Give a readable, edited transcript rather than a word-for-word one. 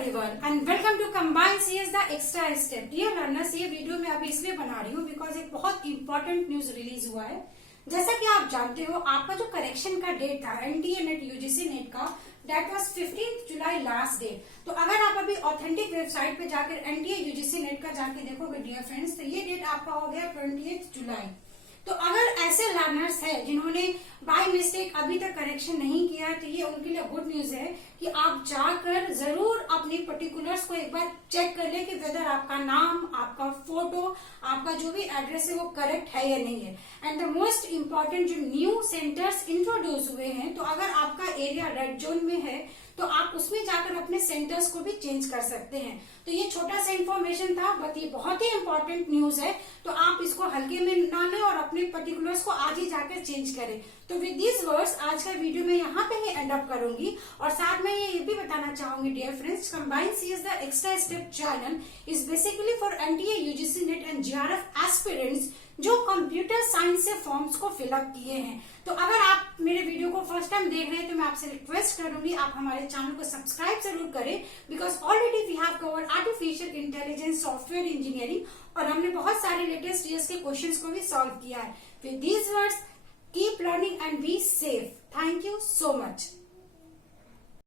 everyone and welcome to CombineCS the extra step. Dear learners, ये video मैं अभी इसलिए बना रही हूँ बिकॉज एक बहुत इंपॉर्टेंट न्यूज रिलीज हुआ है। जैसा कि आप जानते हो, आपका जो करेक्शन का डेट था NTA नेट यूजीसी नेट का, that was 15 July last date. तो अगर आप अभी ऑथेंटिक वेबसाइट पे जाकर NTA यूजीसी नेट का जाके देखोगे डियर फ्रेंड्स, तो ये डेट आपका हो गया 28 जुलाई। तो अगर ऐसे लर्नर्स हैं जिन्होंने बाय मिस्टेक अभी तक करेक्शन नहीं किया, तो ये उनके लिए गुड न्यूज है कि आप जाकर जरूर अपने पर्टिकुलर्स को एक बार चेक कर ले कि वेदर आपका नाम, आपका फोटो, आपका जो भी एड्रेस है वो करेक्ट है या नहीं है। एंड द मोस्ट इम्पॉर्टेंट, जो न्यू सेंटर्स इंट्रोड्यूस हुए हैं, तो अगर आपका एरिया रेड जोन में है तो आप उसमें जाकर अपने सेंटर्स को भी चेंज कर सकते हैं। तो ये छोटा सा इन्फॉर्मेशन था, बट ये बहुत ही इंपॉर्टेंट न्यूज है, तो आप इसको हल्के में ना लें और अपने पर्टिकुलर्स को आज ही जाकर चेंज करें। तो विद दिस वर्ड्स आज का वीडियो मैं यहाँ पे ही एंड अप करूंगी और साथ में ये भी बताना चाहूंगी dear friends, CombineCS the extra step channel is basically for NTA UGC NET and JRF aspirants जो कंप्यूटर साइंस से फॉर्म्स को फिलअप किए हैं। तो अगर आप मेरे वीडियो को फर्स्ट टाइम देख रहे हैं तो मैं आपसे रिक्वेस्ट करूंगी आप हमारे चैनल को सब्सक्राइब जरूर करें, because already we have covered artificial intelligence, software engineering और हमने बहुत सारे लेटेस्ट ईयर्स के क्वेश्चंस को भी सॉल्व किया है। With these words, keep learning and be safe. Thank you so much.